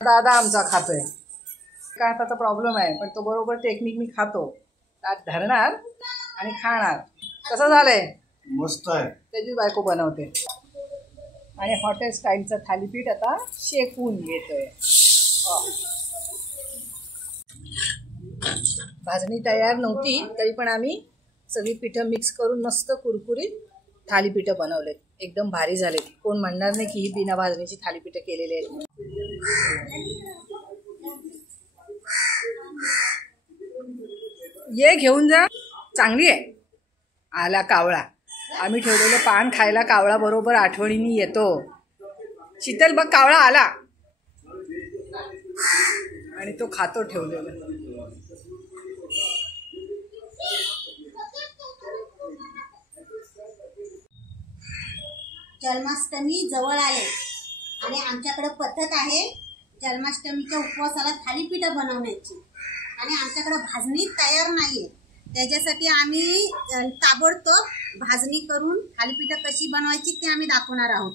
दादा आमचा खातोय. काय हाताचा प्रॉब्लेम आहे पण तो बरोबर टेक्निक मी खातो. त्यात धरणार आणि खाणार. कसं झालंय? मस्त आहे. त्याची बायको बनवते आणि हॉटेल स्टाईलचं थालीपीठ आता शेकून घेतोय. भाजणी तयार नव्हती तरी पण आम्ही सगळी पिठं मिक्स करून मस्त कुरकुरीत थालीपीठं बनवलेत. एकदम भारी झाले. कोण म्हणणार नाही की ही बिना भाजणीची थालीपीठं केलेली आहेत. ये घेऊन जा. चांगली आहे. आला कावळा. आम्ही ठेवलेलं पान खायला कावळा बरोबर आठवणीने येतो. शीतल बघ कावळा आला आणि तो खातो ठेवलेलं. जन्माष्टमी जवळ आले आणि आमच्याकडे पद्धत आहे जन्माष्टमीच्या उपवासाला थालीपीठं बनवण्याची. आणि आमच्याकडे भाजणी तयार नाहीये. त्याच्यासाठी आम्ही ताबडतोब भाजणी करून थालीपीठं कशी बनवायची ते आम्ही दाखवणार आहोत.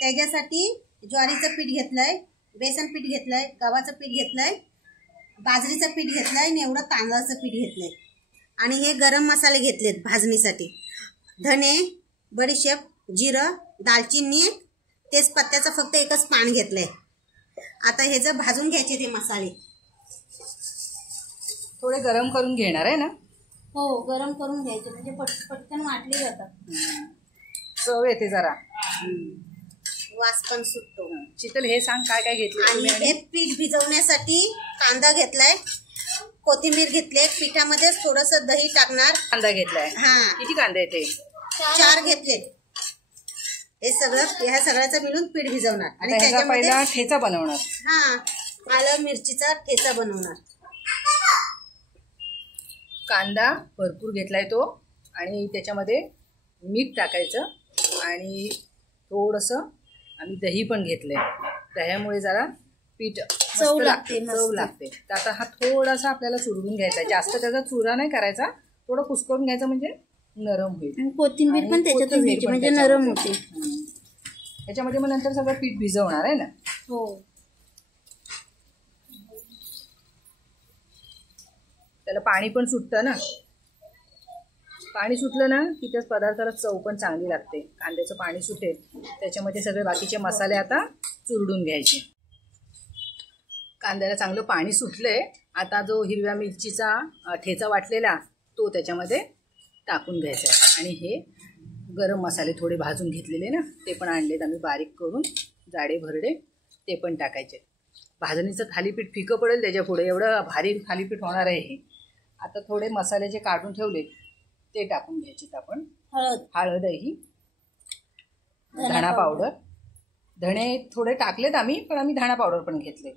त्याच्यासाठी ज्वारीचं पीठ घेतलंय, बेसन पीठ घेतलंय, गव्हाचं पीठ घेतलंय, बाजरीचं पीठ घेतलंय आणि एवढं तांदळाचं पीठ घेतलंय. आणि हे गरम मसाले घेतलेत भाजणीसाठी. धने, बडीशेप, जिरं, दालचिनी, तेजपत्त्याचं फक्त एकच पान घेतलंय. आता हे जर भाजून घ्यायचे ते मसाले थोडे गरम करून घेणार आहे ना? हो, गरम करून घ्यायचे म्हणजे पटकन वाटले जातात. चव येते जरा, वास पण सुटतो. शीतल हे सांग काय काय घेतलं? आणि हे पीठ भिजवण्यासाठी कांदा घेतलाय, कोथिंबीर घेतले, पिठामध्ये थोडंसं दही टाकणार. कांदा घेतलाय. हा, किती कांदे येते? 4 घेतले. हे सगळं ह्या सगळ्याचं मिळून पीठ भिजवणार आणि त्याच्यामध्ये पहिला ठेचा बनवणार. हा, आलं मिरचीचा ठेचा बनवणार. कांदा भरपूर घेतलाय तो आणि त्याच्यामध्ये मीठ टाकायचं आणि थोडंसं आम्ही दही पण घेतलंय. दह्यामुळे जरा पीठ चव लागते. तर आता हा थोडासा आपल्याला चुरून घ्यायचा. जास्त त्याचा चुरा नाही करायचा, थोडं कुस्करून घ्यायचं म्हणजे नरम होईल. कोथिंबीर पण त्याच्यातून घ्यायची म्हणजे नरम होते. त्याच्यामध्ये मग नंतर सगळं पीठ भिजवणार आहे ना? हो. त्याला पाणी पण सुटतं ना. पाणी सुटलं ना की त्या पदार्थाला चव पण चांगली लागते. कांद्याचं पाणी सुटेल त्याच्यामध्ये सगळे बाकीचे मसाले आता चुरडून घ्यायचे. कांद्याला चांगलं पाणी सुटलंय. आता जो हिरव्या मिरचीचा ठेचा वाटलेला तो त्याच्यामध्ये टाकून घ्यायचा आणि हे गरम मसाले थोडे भाजून घेतलेले ना ते पण आणलेत आम्ही बारीक करून, जाडे भरडे, ते पण टाकायचे. भाजणीचं थालीपीठ फिकं पडेल त्याच्या पुढे, एवढं भारी थालीपीठ होणार आहे हे. आता थोडे मसाले जे काढून ठेवले ते टाकून घ्यायचे. आपण हळद ही, धणा पावडर, धणे थोडे टाकलेत आम्ही पण आम्ही धणा पावडर पण घेतले.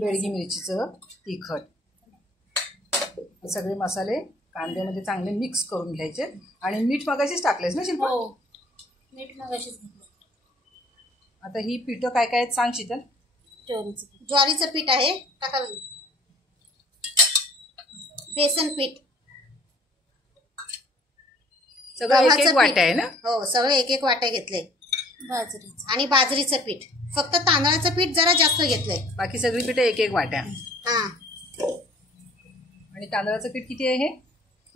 बेडगी मिरचीचं तिखट, सगळे मसाले कांद्यामध्ये चांगले मिक्स करून घ्यायचे. आणि मीठ मगाशीच टाकलेस ना शिल्पा? हो, मीठ मगाशीच घेतलं. आता ही पिठं काय काय आहेत सांग शीतल? ज्वारीचं पीठ आहे, टाका. बेसन पीठ सगळं एक एक वाटे आहे ना? हो, सगळं एक एक वाटे घेतले. आणि बाजरीचं पीठ, फक्त तांदळाचं पीठ जरा जास्त घेतलंय. बाकी सगळी पिठं एक एक वाट्या. हा. आणि तांदळाचं पीठ किती आहे?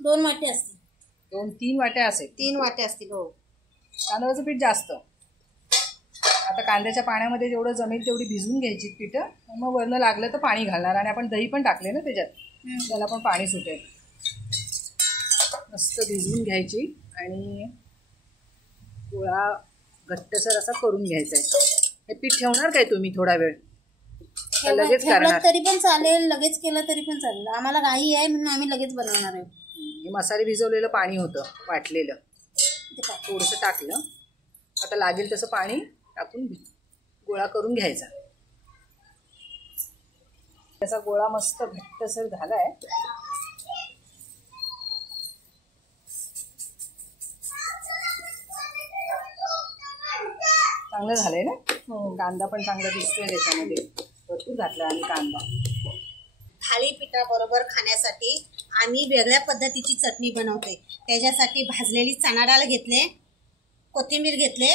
2 वाटे असतील. 2-3 वाट्या असेल. 3 वाटे असतील. हो, तांदळाचं पीठ जास्त. आता कांद्याच्या पाण्यामध्ये जेवढं जमेल तेवढी भिजवून घ्यायची पिठं. मग वरनं लागलं तर पाणी घालणार. आणि आपण दही पण टाकले ना त्याच्यात, त्याला पण पाणी सुटेल. मस्त भिजवून घ्यायची आणि गोळा घट्टसर असा करून घ्यायचा आहे. हे पीठ ठेवणार काय तुम्ही थोडा वेळ? लगेच करणार तरी पण चालेल, लगेच केलं तरी पण चालेल. आम्हाला घाई आहे म्हणून आम्ही लगेच बनवणार आहे. हे मसाले भिजवलेलं पाणी होतं वाटलेलं, थोडंसं टाकलं. आता लागेल तसं पाणी टाकून गोळा करून घ्यायचा. त्याचा गोळा मस्त घट्टसर झालाय. चांगलं झालंय ना? हो. कांदा पण चांगला दिसतोय त्याच्यामध्ये, भरपूर घातला आणि कांदा. थालीपीठाबरोबर खाण्यासाठी आम्ही वेगळ्या पद्धतीची चटणी बनवते. त्याच्यासाठी भाजलेली चणा डाळ घेतले, कोथिंबीर घेतले,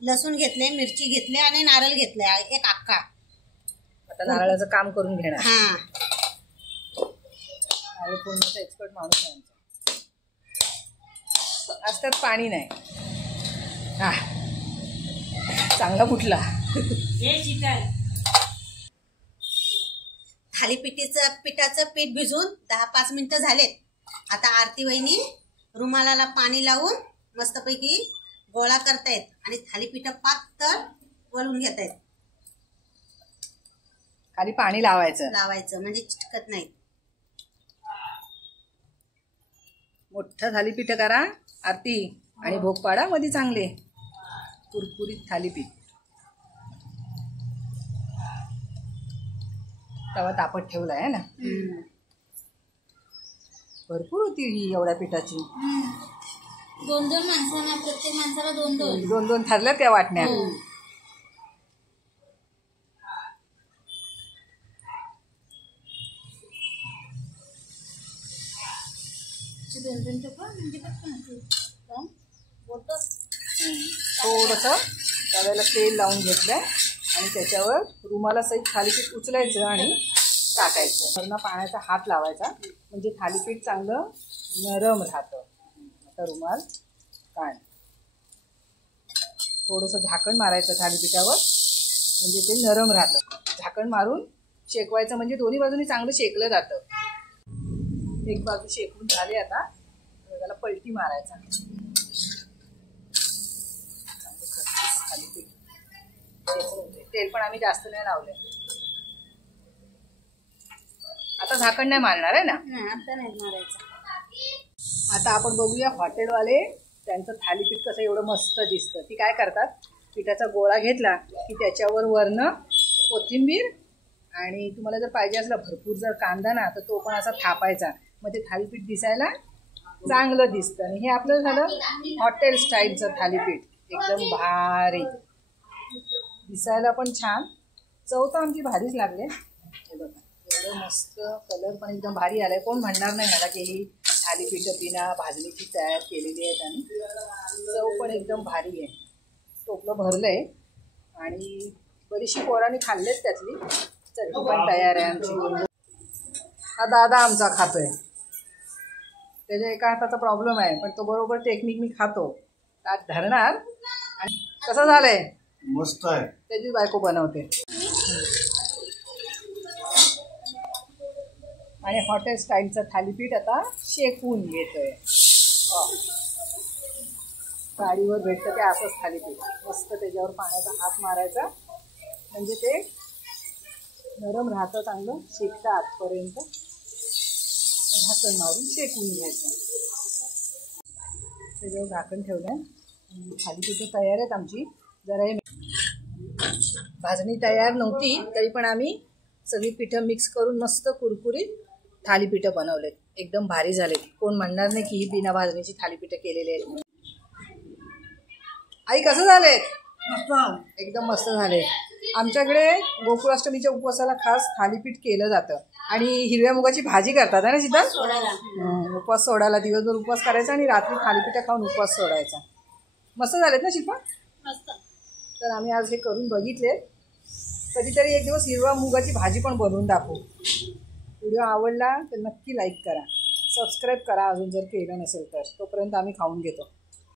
लसूण घेतले, मिरची घेतले आणि नारळ घेतले एक अख्खा. आता नारळाचं काम करून घेणार. हा नारळ फोडण्याचा एक्सपर्ट माणूस आहे आमचा. आज त्यात पाणी नाही. हा चांगला फुटला. पिठाचं पीठ भिजून 10-5 मिनिटं झालेत. आता आरती वहिनी रुमालाला पाणी लावून मस्तपैकी गोळा करतायत आणि थालीपीठ पातळ वळून घेतायत. खाली पाणी लावायचं म्हणजे चिटकत नाही. मोठं थालीपीठ करा आरती आणि भोग पाडा मध्ये चांगले कुरकुरीत थालीपीठ. तवा तापत ठेवलाय ना. भरपूर होती ही एवढ्या पिठाची. 2-2 माणसांना प्रत्येक माणसाला 2-2 ठरल्या त्या वाटण्या. 2-2 टप्पा म्हणजे थोडंसं तव्याला तेल लावून घेतलंय आणि त्याच्यावर रुमाला सहित थालीपीठ उचलायचं आणि टाकायचं. वरनं पाण्याचा हात लावायचा म्हणजे थालीपीठ चांगलं नरम राहतं. आता रुमाल काढ. थोडंसं झाकण मारायचं थालीपीठावर म्हणजे ते नरम राहतं. झाकण मारून शेकवायचं म्हणजे दोन्ही बाजूनी चांगलं शेकलं जातं. एक बाजू शेकून झाली. आता त्याला पलटी मारायचा. थालीपीठ तेल पण आम्ही जास्त नाही लावले. आता झाकण नाही मारणार आहे ना. आता नाही मारायचं. आता आपण बघूया हॉटेलवाले त्यांचं थालीपीठ कसं एवढं मस्त दिसतं. ती काय करतात, पिठाचा गोळा घेतला की त्याच्यावर वरनं कोथिंबीर आणि तुम्हाला जर पाहिजे असला भरपूर जर कांदा ना तर तो पण असा थापायचा. मग ते थालीपीठ दिसायला चांगलं दिसतं. आणि हे आपलं झालं हॉटेल स्टाईलचं थालीपीठ. एकदम भारी दिसायला पण छान. चव तर आमची भारीच लागले. हे बघा एवढं मस्त कलर पण एकदम भारी आलाय. कोण म्हणणार नाही मला की ही थालीपीठ बिना भाजणीची तयार केलेली आहेत. आणि चव पण एकदम भारी आहे. टोपलं भरलंय आणि बरीचशी पोरांनी खाल्लेच त्यातली. चटणी पण तयार आहे आमची. हा दादा आमचा खातोय. त्याच्या एका हाताचा प्रॉब्लेम आहे पण तो बरोबर टेक्निक मी खातो. त्यात धरणार आणि कसं झालंय मस्त आहे. त्याची बायको बनवते. आणि हॉटेल स्टाईलचं थालीपीठ आता शेकून घेतोय. गाडीवर भेटतं ते असंच थालीपीठ. मस्त त्याच्यावर पाण्याचा हात मारायचा म्हणजे ते नरम राहतं चांगलं. शेकतं आतपर्यंत. झाकण मारून शेकून घ्यायचं. त्याच्यावर झाकण ठेवलंय. थालीपीठ तयार आहेत आमची. जरा हे भाजणी तयार नव्हती तरी पण आम्ही सगळी पिठं मिक्स करून मस्त कुरकुरीत थालीपीठं बनवलेत. एकदम भारी झाले. कोण म्हणणार नाही की ही बिना भाजणीची थालीपीठं केलेली आहेत. आई कसं झालेत? एकदम मस्त झाले. आमच्याकडे गोकुळाष्टमीच्या उपवासाला खास थालीपीठ केलं जातं. आणि हिरव्या मुगाची भाजी करतात आहे ना सीता. उपवास सोडायला दिवसभर उपवास करायचा आणि रात्री थालीपीठं खाऊन उपवास सोडायचा. मस्त झालेत ना शिल्पा. तर आम्ही आज हे करून बघितले. कधीतरी एक दिवस हिरव्या मुगाची भाजी पण बनवून दाखवू. व्हिडिओ आवडला तर नक्की लाईक करा. सबस्क्राईब करा अजून जर केलं नसेल तर. तोपर्यंत आम्ही खाऊन घेतो.